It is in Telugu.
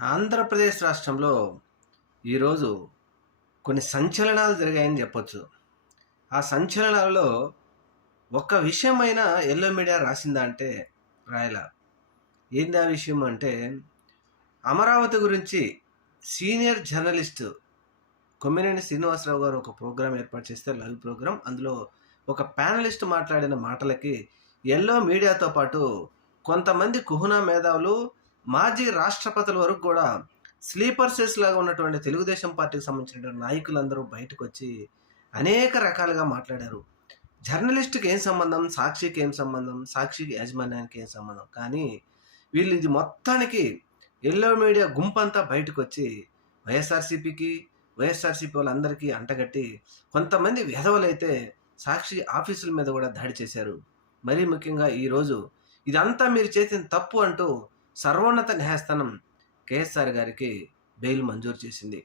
ఆంధ్రప్రదేశ్ రాష్ట్రంలో ఈరోజు కొన్ని సంచలనాలు జరిగాయని చెప్పొచ్చు. ఆ సంచలనాలలో ఒక్క విషయమైన ఎల్లో మీడియా రాసిందా అంటే రాయల. ఏంది ఆ విషయం అంటే అమరావతి గురించి సీనియర్ జర్నలిస్ట్ కొమ్మినేని శ్రీనివాసరావు గారు ఒక ప్రోగ్రాం ఏర్పాటు చేస్తే లైవ్ ప్రోగ్రాం. అందులో ఒక ప్యానలిస్ట్ మాట్లాడిన మాటలకి ఎల్లో మీడియాతో పాటు కొంతమంది కుహునా మేధావులు మాజీ రాష్ట్రపతుల వరకు కూడా స్లీపర్ సెల్స్ లాగా ఉన్నటువంటి తెలుగుదేశం పార్టీకి సంబంధించిన నాయకులందరూ బయటకు వచ్చి అనేక రకాలుగా మాట్లాడారు. జర్నలిస్ట్కి ఏం సంబంధం? సాక్షికి ఏం సంబంధం? సాక్షికి యాజమాన్యానికి ఏం సంబంధం? కానీ వీళ్ళు ఇది మొత్తానికి ఎల్లో మీడియా గుంపంతా బయటకు వచ్చి వైఎస్ఆర్సీపీకి వైఎస్ఆర్సీపీ వాళ్ళందరికీ అంటగట్టి కొంతమంది విధవలైతే సాక్షి ఆఫీసుల మీద కూడా దాడి చేశారు. మరీ ముఖ్యంగా ఈరోజు ఇదంతా మీరు చేసిన తప్పు అంటూ సర్వోన్నత న్యాయస్థానం కేఎస్ఆర్ గారికి బెయిల్ మంజూరు చేసింది.